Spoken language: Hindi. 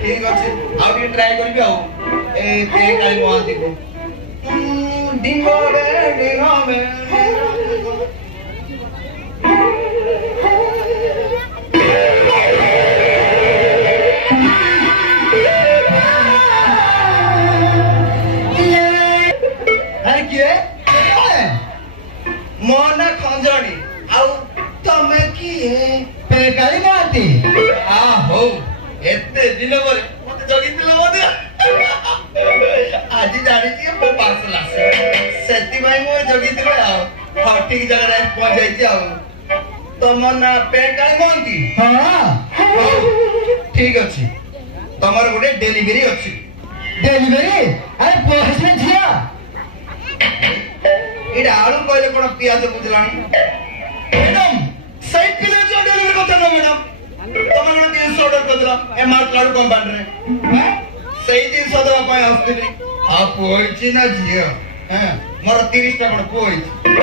ठीक अच्छे आउ ट्राए करबी आउ ए पे काली महांती को डिंगो बे मोना खंजणी आउ तमे किए पेकाली माती आ हो एते दिन पर मते जगितिला मते आज जानी छी मो पास लासे सेति भाई मो जगितिला आ हा ठीक जगह रे पहुंच जाई छी आ तम ना पेकाली माती हां ठीक अछि तमर गुटे डेलीवरी अछि डेलीवरी अरे पोहस में छिया इडा आलू कहले कोन पियाज बुझलानी मैडम सही पिले जो डेलीवरी करते न मैडम तमर गुटे 300 ऑर्डर कर दिला ए मार्ट लाडू कंपाउंड रे सही 300 दवा पाए हस्तिनी आ पोइची ना जियो हां मोर 30 टा कोन पोइची